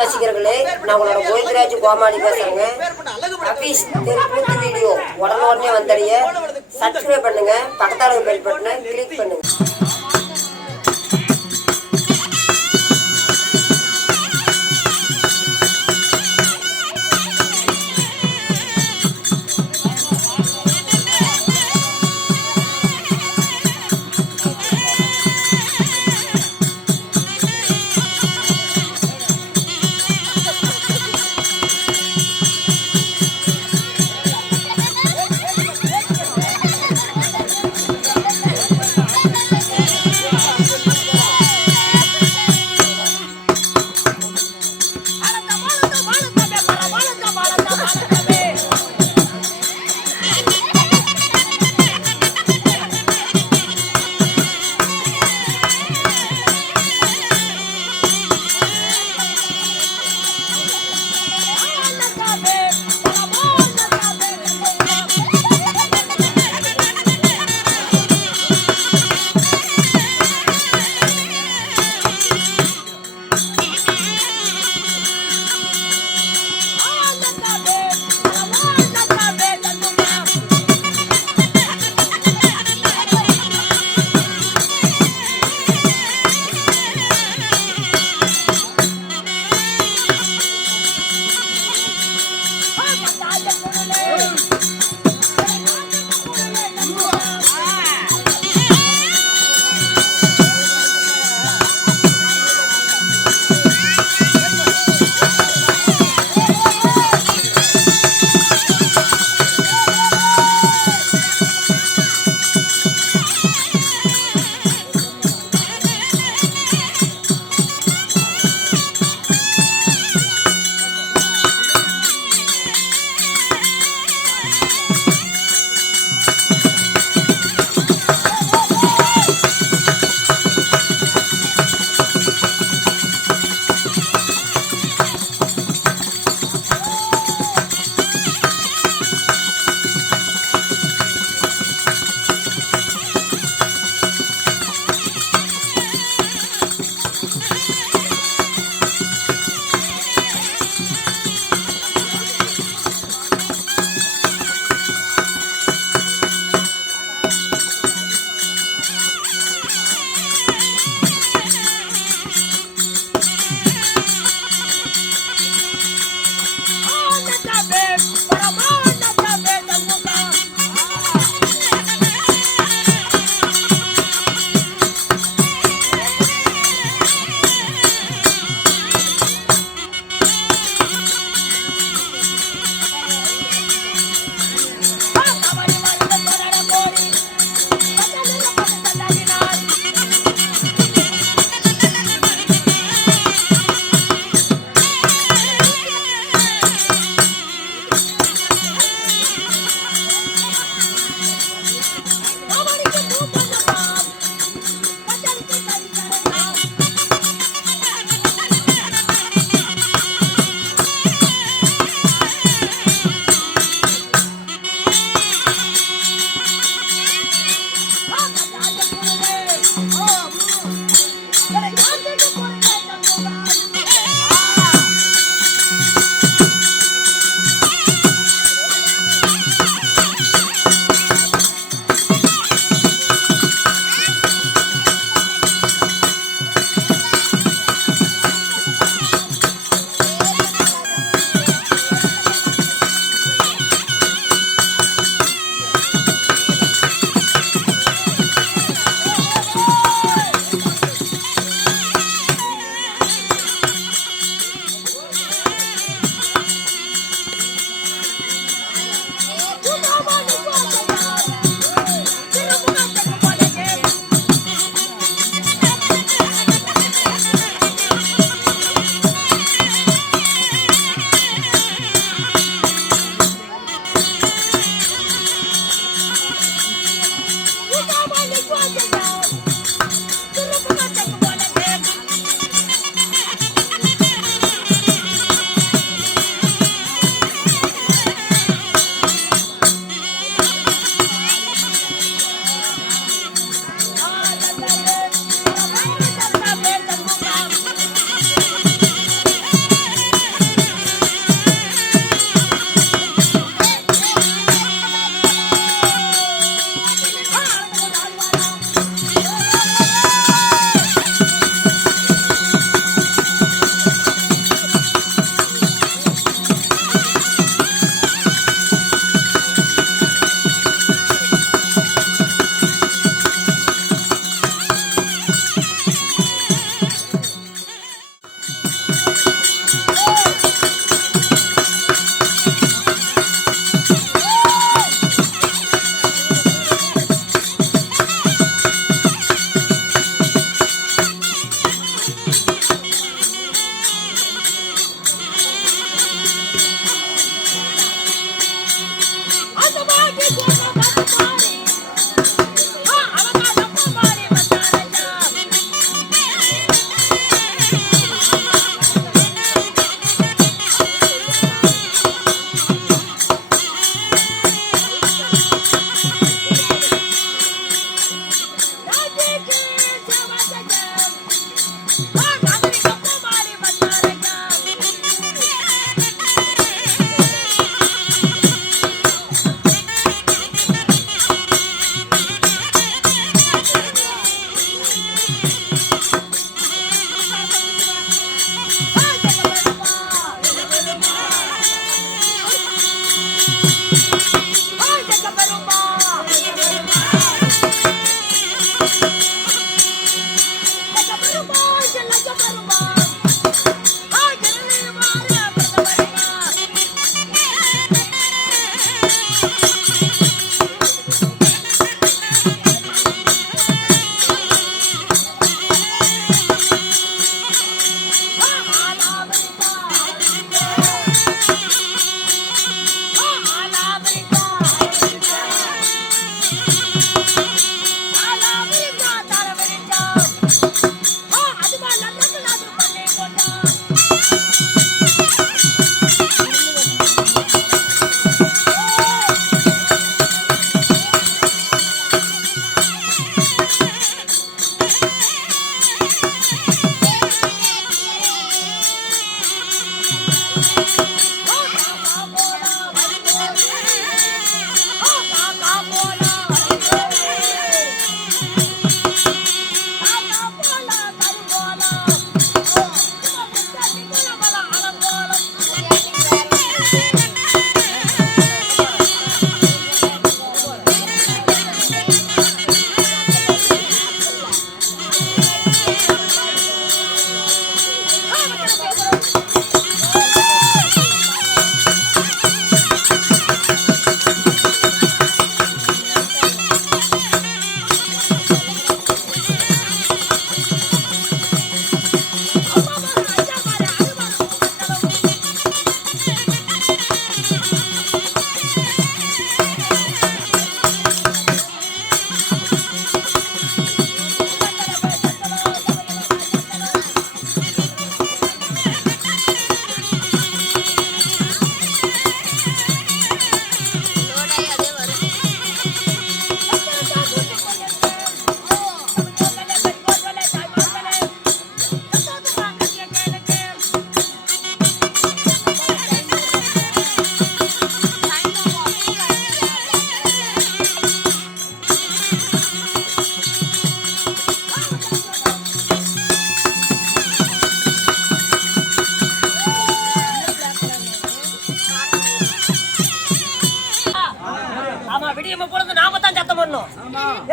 ரசிகர்களே, நான் உங்களோட கோவிந்தராஜ் கோமாளி பேசுறேங்க. அபீஸ் தெருக்கூத்து வீடியோ உடனே வந்தடைய சப்ஸ்கிரைப் பண்ணுங்க, பக்கத்தால பெல் பட்டனை கிளிக் பண்ணுங்க.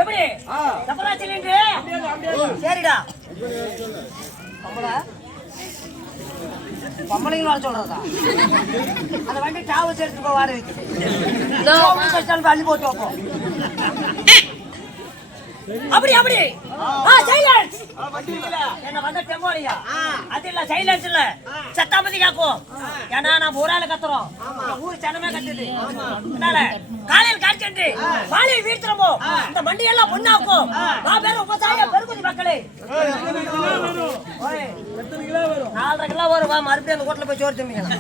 எப்படி சப்பராச்சிலின்று சரிடா பொம்பளைங்க வர சொல்றதா அந்த வண்டி டாவஸ் எடுத்து போ வாடகைக்கு அள்ளி போட்டு வைப்போம் அப்படி அப்படி சைலன்ஸ் என்ன வந்த டெம்போலியா அது இல்ல சைலன்ஸ் இல்ல சத்தாமதி காக்கும் ஏன்னா நான் ஒரு ஆளு கத்துறோம் ஊர் சனமே கத்துது அதனால காலையில் காய்ச்சண்டு மாலையில் வீழ்த்துறமோ இந்த மண்டி எல்லாம் பொண்ணாக்கும் நான் பேர் உபசாய பெருக்குதி மக்களே 4.5 கிலோ வரும் மறுபடியும் அந்த கோட்டில் போய் சோறு திம்பிக்கலாம்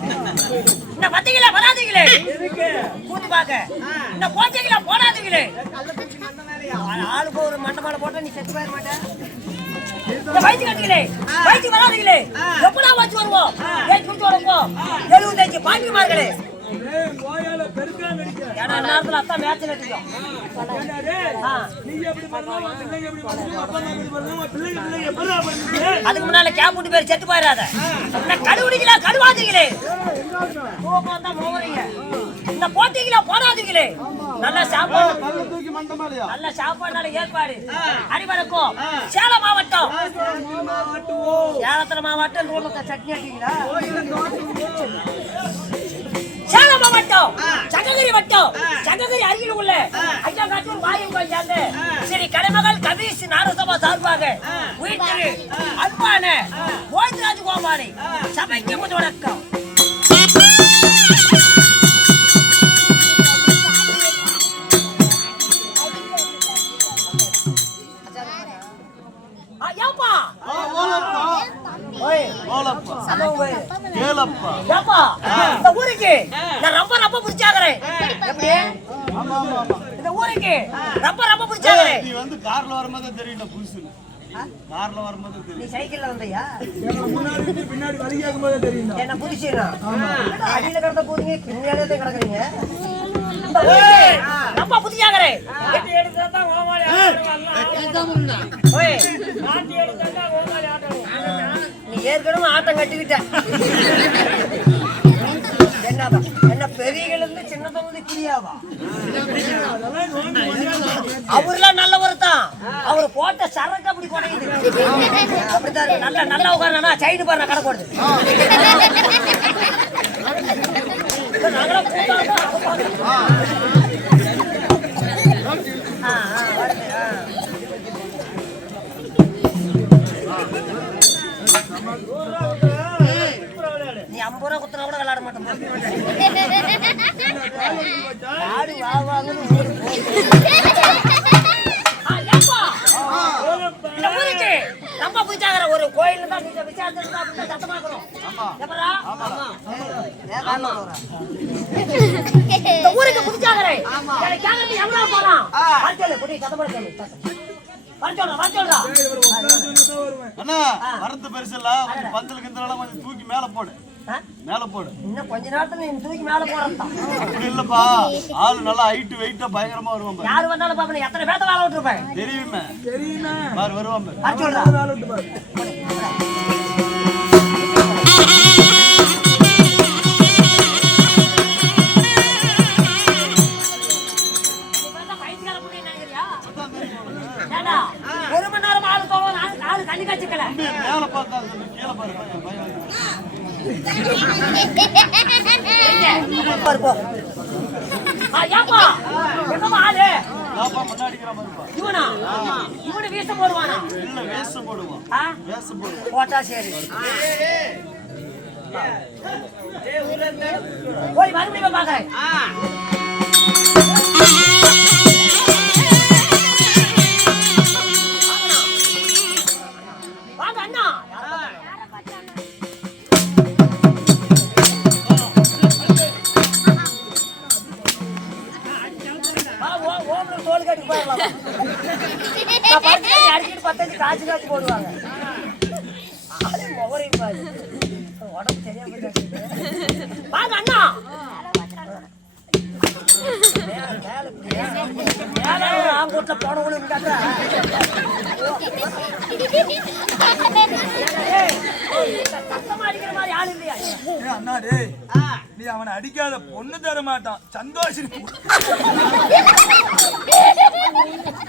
இந்த 10 கிலோ வராதுங்களே கூட்டி பார்க்க இந்த 5 கிலோ போடாதுங்களே ஆளுக்கு ஒரு மண்டமால போட்டா நீ செத்து போயிட மாட்டேன் வயிற்று கட்டிங்களே வயிற்று வராதுங்களே எப்படா வச்சு வருவோம் குடிச்சு வருவோம் 75 பாண்டிமார்களே அதுக்கு முன்னால கேப் பேர் செத்து போயிடாத கடுகுடிங்களா கடுவாதீங்களே இந்த போட்டிங்களா போடாதீங்களே நல்ல சாப்பாடு நல்ல சாப்பாடு ஏற்பாடு அடிவடக்கும் சேலம் மாவட்டம் சேலத்துல மாவட்டம் சட்னி அடிங்களா சேலம் மாவட்டம் சங்ககிரி வட்டம் சங்ககிரி அருகில் உள்ள ஐயா காட்டூர் வாயும் சேர்ந்து ஸ்ரீ கடைமகள் கபீஸ் நாரசபா சார்பாக உயிர்த்திரு அன்பான கோவிந்தராஜ் கோபாலை சபைக்கு முன் வணக்கம். ஊருக்கு நான் ரொம்ப ரொம்ப பிடிச்சாகிறேன் இந்த ஊருக்கு ரொம்ப ரொம்ப பிடிச்சாகிறேன் நீ வந்து கார்ல வரும்போது தெரியும் புதுசு கார்ல வரும்போது தெரியும் நீ சைக்கிள்ல வந்தியா முன்னாடி பின்னாடி வலி கேக்கும்போது தெரியும் என்ன புடிச்சீனா அடியில கடந்த போறீங்க பின்னாடியே கிடக்குறீங்க ரொம்ப பிடிச்சாகிறேன் எட்டி எடுத்தா தான் ஓமாளி ஆடுவாங்க ஓய் நாட்டி எடுத்தா தான் ஓமாளி ஆடுவாங்க நீ ஏற்கனவே ஆட்டம் கட்டிக்கிட்ட என்னதான் என்ன பெரியகிலிருந்து சின்னதவங்க கிரியாவா அவர்லாம் நல்லவர் தான் அவர் போட்ட சரக்கு அப்படி குறையுது அப்படித்தான் நல்ல நல்லா உட்காரனா சைடு பாரு கடை போடுது நீ 50 ரூபா குத்துனா கூட விளையாட மாட்டேன் ரொம்ப பிடிச்சாங்கிற ஒரு கோயில் தான் விசாரிச்சு சத்தமாக்குறோம் ஊருக்கு பிடிச்சாங்கிறேன் எவ்வளவு போலாம் அண்ணா வரத்து பெருசு இல்ல பந்தலுக்கு இந்த கொஞ்சம் தூக்கி மேல போடு மேல போடு. இன்னும் கொஞ்ச நேரத்துல நீ தூக்கி மேல போறதான். அப்படி இல்லப்பா, ஆளு நல்லா ஹைட் வெயிட்டா பயங்கரமா வருவான் பாரு. யாரு வந்தாலும் பாப்பா எத்தனை பேத்த வேலை விட்டுருப்பேன். தெரியுமே பாரு, வருவான் பாரு. வர சொல்றா. ஒரு மணி நேரம் ஆளு தோணும், ஆளு கண்ணி காய்ச்சிக்கல. மேல பார்க்காத, கீழே பாரு. பயம் ஏப்பா எங்கம்மா ஆளு? முன்னாடிக்கிற மாதிரிப்பா. இவனா இவனு வீச போடுவானா? இல்ல வேஷம் போடுவான். வேஷம் போடுவான். போட்டா சரி. போய் மறுபடியும் பாக்குறேன். வாங்க அண்ணா. தோல் கட்டி போயிடலாம். அடிச்சுட்டு பத்தஞ்சு காய்ச்சி காய்ச்சி போடுவாங்க. உடம்பு சரியா போயிட்டு வாங்க அண்ணா. ஆங்கூட்ல போனவங்களும் இருக்காங்க. சத்தமா அடிக்கிற மாதிரி ஆள் இல்லையா? அண்ணா டேய், நீ அவனை அடிக்காத, பொண்ணு தர மாட்டான். சந்தோஷம்.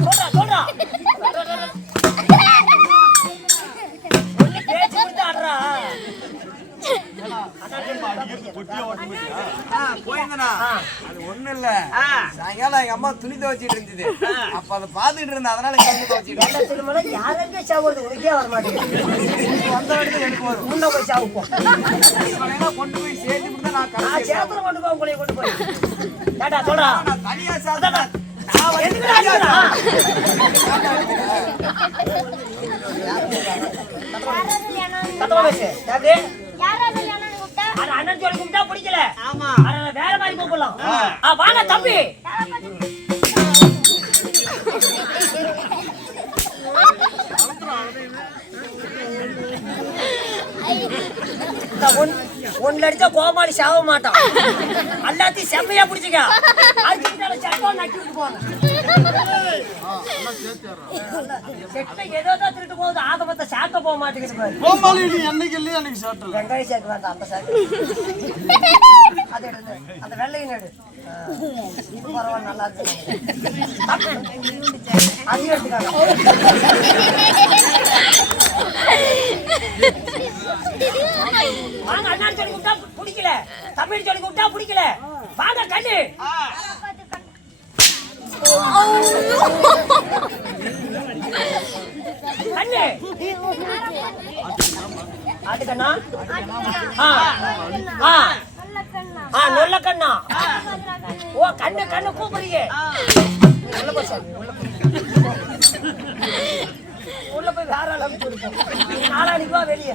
சொல்றா சொல்றா. ஒண்ணு பேச்சு கொடுத்து ஆடுறா. போயிருந்தா அது ஒண்ணு இல்ல. சாயங்காலம் எங்க அம்மா துணி துவைச்சிட்டு இருந்தது. அப்ப அதை பாத்துட்டு இருந்தேன், அதனால கலந்து துவைச்சிட்டு யாருக்கே சாவுறது உனக்கே வர மாட்டேங்குது. வந்த இடத்துல எனக்கு வரும். முன்ன போய் சாவுப்போம். கொண்டு போய் சேர்த்து கொடுத்தா நான் நான் சேத்துல கொண்டு போய் உங்களைய கொண்டு போய் கேட்டா சொல்றா. நான் தனியா சாப்பிட்டேன். அண்ணன் சொல்லி கும்பிட்டா பிடிக்கல. வேற மாதிரி கூப்பிடலாம். வாங்க தம்பி. ஒன்னு அடிச்சா கோமாளி சாவ மாட்டான். எல்லாத்தையும் செம்மையா பிடிச்சிக்க. ஏதோ திருட்டு போகுது. ஆதமத்தை சாப்பிட்ட போக மாட்டேங்குது. கோமாளி நீ என்னைக்கு இல்லையா அன்னைக்கு சாப்பிட்டல. வெங்காயம் சேர்க்க வேண்டாம். அந்த சாப்பிட்டு அது எடுத்து அந்த வெள்ளையும் எடு. இது பரவாயில்ல, நல்லா இருக்கு. அதையும் எடுத்துக்காங்க. வாங்க அண்ணான்னு சொல்லி கூப்பிட்டா பிடிக்கல, தமிழ் சொல்லி கூப்பிட்டா பிடிக்கல. வாங்க கண்ணு. கண்ணு ஆட்டுக்கண்ணா. நொல்ல கண்ணா. ஓ கண்ணு கண்ணு கூப்பிடுறீங்க. உள்ள போய் வேற அளவுக்கு கொடுப்போம். நாளானிக்கு வா வெளியே.